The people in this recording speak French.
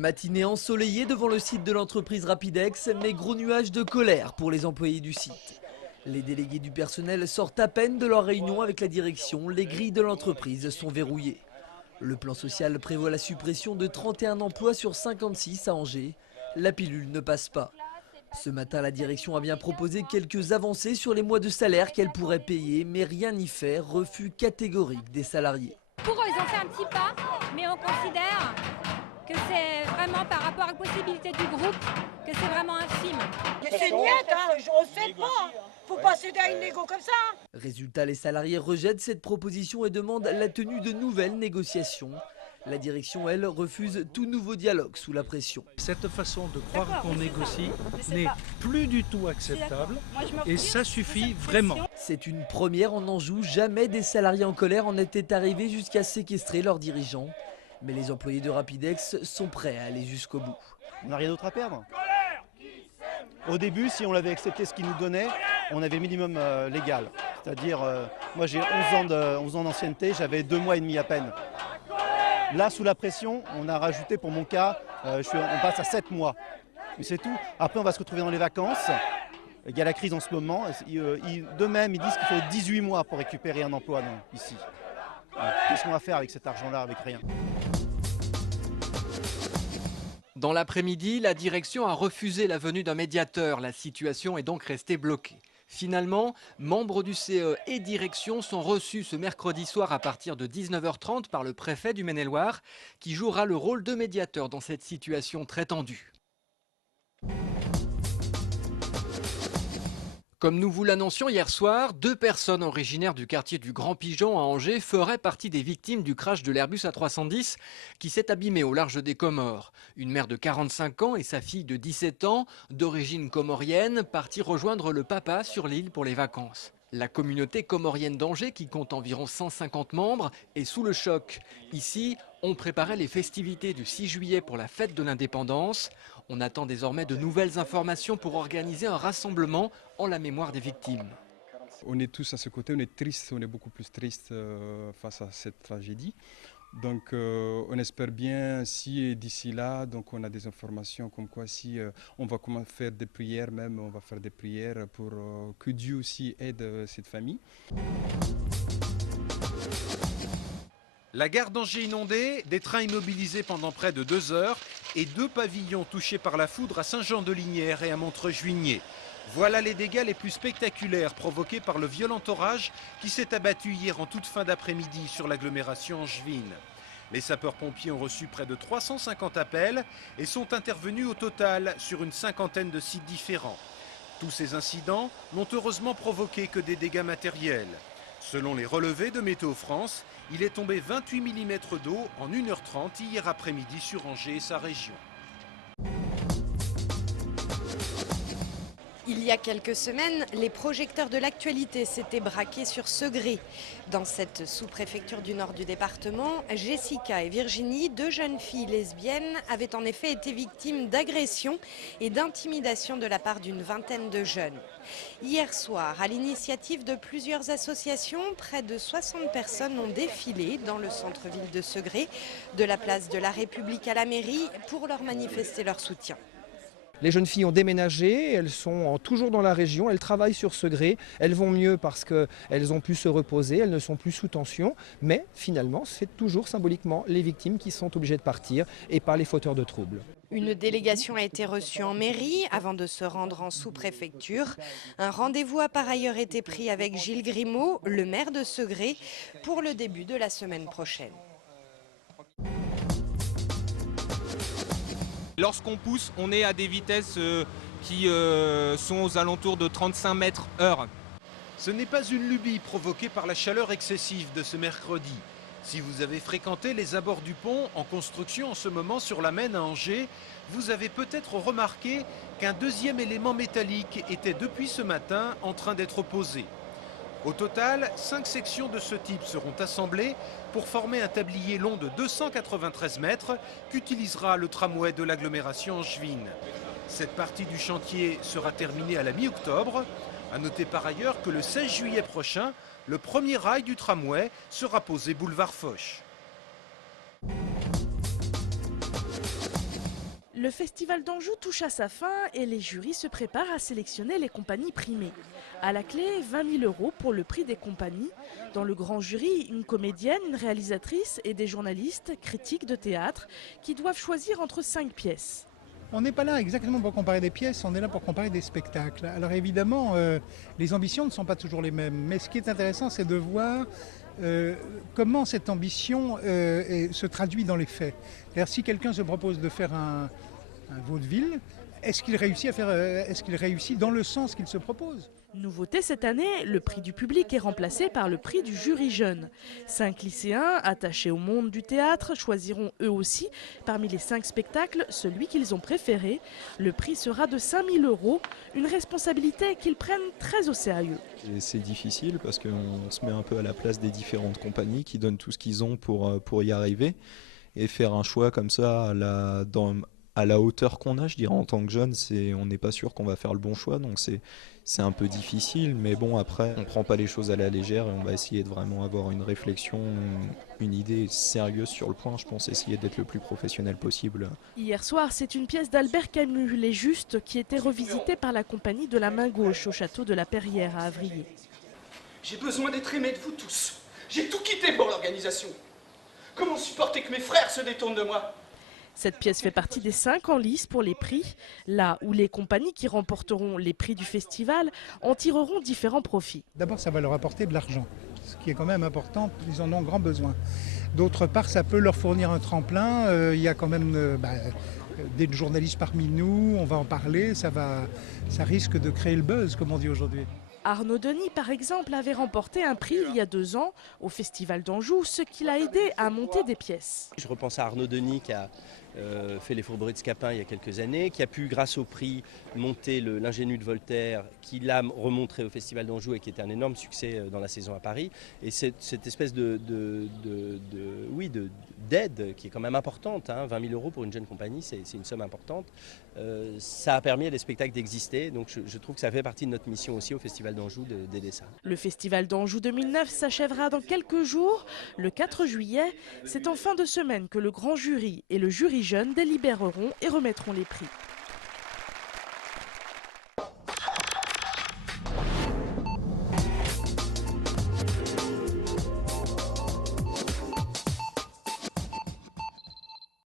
Matinée ensoleillée devant le site de l'entreprise Rapidex, mais gros nuages de colère pour les employés du site. Les délégués du personnel sortent à peine de leur réunion avec la direction, les grilles de l'entreprise sont verrouillées. Le plan social prévoit la suppression de 31 emplois sur 56 à Angers. La pilule ne passe pas. Ce matin, la direction a bien proposé quelques avancées sur les mois de salaire qu'elle pourrait payer, mais rien n'y fait, refus catégorique des salariés. Pour eux, ils ont fait un petit pas, mais on considère que c'est vraiment par rapport aux possibilités du groupe, que c'est vraiment infime. C'est net, hein, on ne sait pas. Faut pas céder à une négo comme ça. Résultat, les salariés rejettent cette proposition et demandent la tenue de nouvelles négociations. La direction, elle, refuse tout nouveau dialogue sous la pression. Cette façon de croire qu'on négocie n'est plus du tout acceptable et ça suffit vraiment. C'est une première en Anjou. Jamais des salariés en colère en étaient arrivés jusqu'à séquestrer leurs dirigeants. Mais les employés de Rapidex sont prêts à aller jusqu'au bout. On n'a rien d'autre à perdre. Au début, si on avait accepté ce qu'ils nous donnaient, on avait le minimum légal. C'est-à-dire, moi j'ai 11 ans d'ancienneté, j'avais 2 mois et demi à peine. Là, sous la pression, on a rajouté, pour mon cas, on passe à 7 mois. Mais c'est tout. Après, on va se retrouver dans les vacances. Il y a la crise en ce moment. D'eux-mêmes, ils disent qu'il faut 18 mois pour récupérer un emploi ici. Qu'est-ce qu'on va faire avec cet argent-là, avec rien ? Dans l'après-midi, la direction a refusé la venue d'un médiateur. La situation est donc restée bloquée. Finalement, membres du CE et direction sont reçus ce mercredi soir à partir de 19h30 par le préfet du Maine-et-Loire, qui jouera le rôle de médiateur dans cette situation très tendue. Comme nous vous l'annoncions hier soir, 2 personnes originaires du quartier du Grand Pigeon à Angers feraient partie des victimes du crash de l'Airbus A310 qui s'est abîmé au large des Comores. Une mère de 45 ans et sa fille de 17 ans, d'origine comorienne, parties rejoindre le papa sur l'île pour les vacances. La communauté comorienne d'Angers, qui compte environ 150 membres, est sous le choc. Ici, on préparait les festivités du 6 juillet pour la fête de l'indépendance. On attend désormais de nouvelles informations pour organiser un rassemblement en la mémoire des victimes. On est tous à ce côté, on est triste, on est beaucoup plus triste face à cette tragédie. Donc on espère bien si d'ici là, donc on a des informations comme quoi si on va faire des prières même, on va faire des prières pour que Dieu aussi aide cette famille. La gare d'Angers inondée, des trains immobilisés pendant près de 2 heures et 2 pavillons touchés par la foudre à Saint-Jean-de-Lignières et à Montreux-Juigné. Voilà les dégâts les plus spectaculaires provoqués par le violent orage qui s'est abattu hier en toute fin d'après-midi sur l'agglomération angevine. Les sapeurs-pompiers ont reçu près de 350 appels et sont intervenus au total sur une 50aine de sites différents. Tous ces incidents n'ont heureusement provoqué que des dégâts matériels. Selon les relevés de Météo France, il est tombé 28 mm d'eau en 1h30 hier après-midi sur Angers et sa région. Il y a quelques semaines, les projecteurs de l'actualité s'étaient braqués sur Segré. Dans cette sous-préfecture du nord du département, Jessica et Virginie, 2 jeunes filles lesbiennes, avaient en effet été victimes d'agressions et d'intimidation de la part d'une vingtaine de jeunes. Hier soir, à l'initiative de plusieurs associations, près de 60 personnes ont défilé dans le centre-ville de Segré, de la place de la République à la mairie, pour leur manifester leur soutien. Les jeunes filles ont déménagé, elles sont toujours dans la région, elles travaillent sur Segré, elles vont mieux parce qu'elles ont pu se reposer, elles ne sont plus sous tension, mais finalement c'est toujours symboliquement les victimes qui sont obligées de partir et pas les fauteurs de troubles. Une délégation a été reçue en mairie avant de se rendre en sous-préfecture. Un rendez-vous a par ailleurs été pris avec Gilles Grimaud, le maire de Segré, pour le début de la semaine prochaine. Lorsqu'on pousse, on est à des vitesses qui sont aux alentours de 35 mètres heure. Ce n'est pas une lubie provoquée par la chaleur excessive de ce mercredi. Si vous avez fréquenté les abords du pont en construction en ce moment sur la Maine à Angers, vous avez peut-être remarqué qu'un deuxième élément métallique était depuis ce matin en train d'être posé. Au total, 5 sections de ce type seront assemblées pour former un tablier long de 293 mètres qu'utilisera le tramway de l'agglomération angevine. Cette partie du chantier sera terminée à la mi-octobre. À noter par ailleurs que le 16 juillet prochain, le premier rail du tramway sera posé boulevard Foch. Le festival d'Anjou touche à sa fin et les jurys se préparent à sélectionner les compagnies primées. À la clé, 20 000 € pour le prix des compagnies. Dans le grand jury, une comédienne, une réalisatrice et des journalistes, critiques de théâtre, qui doivent choisir entre 5 pièces. On n'est pas là exactement pour comparer des pièces, on est là pour comparer des spectacles. Alors évidemment, les ambitions ne sont pas toujours les mêmes. Mais ce qui est intéressant, c'est de voir comment cette ambition se traduit dans les faits. Si quelqu'un se propose de faire un vaudeville, est-ce qu'il réussit dans le sens qu'il se propose ? Nouveauté cette année, le prix du public est remplacé par le prix du jury jeune. 5 lycéens attachés au monde du théâtre choisiront eux aussi, parmi les 5 spectacles, celui qu'ils ont préféré. Le prix sera de 5 000 €, une responsabilité qu'ils prennent très au sérieux. C'est difficile parce qu'on se met un peu à la place des différentes compagnies qui donnent tout ce qu'ils ont pour y arriver. Et faire un choix comme ça à la hauteur qu'on a, je dirais, en tant que jeune, on n'est pas sûr qu'on va faire le bon choix, donc c'est un peu difficile, mais bon, après, on ne prend pas les choses à la légère et on va essayer de vraiment avoir une réflexion, une idée sérieuse sur le point, je pense, essayer d'être le plus professionnel possible. Hier soir, c'est une pièce d'Albert Camus, Les Justes, qui était revisitée par la compagnie de la Main Gauche au château de la Perrière à Avrier. J'ai besoin d'être aimé de vous tous. J'ai tout quitté pour l'organisation. Comment supporter que mes frères se détournent de moi ? Cette pièce fait partie des 5 en lice pour les prix, là où les compagnies qui remporteront les prix du festival en tireront différents profits. D'abord, ça va leur apporter de l'argent, ce qui est quand même important, ils en ont grand besoin. D'autre part, ça peut leur fournir un tremplin, il y a quand même des journalistes parmi nous, on va en parler, ça risque de créer le buzz, comme on dit aujourd'hui. Arnaud Denis, par exemple, avait remporté un prix il y a 2 ans au Festival d'Anjou, ce qui l'a aidé à monter des pièces. Je repense à Arnaud Denis qui a fait Les Fourberies de Scapin il y a quelques années, qui a pu, grâce au prix, monter l'Ingénu de Voltaire, qui l'a remontré au Festival d'Anjou et qui était un énorme succès dans la saison à Paris. Et cette espèce d'aide qui est quand même importante, 20 000 € pour une jeune compagnie, c'est une somme importante. Ça a permis à des spectacles d'exister, donc je trouve que ça fait partie de notre mission aussi au Festival d'Anjou d'aider ça. Le Festival d'Anjou 2009 s'achèvera dans quelques jours, le 4 juillet. C'est en fin de semaine que le grand jury et le jury jeune délibéreront et remettront les prix.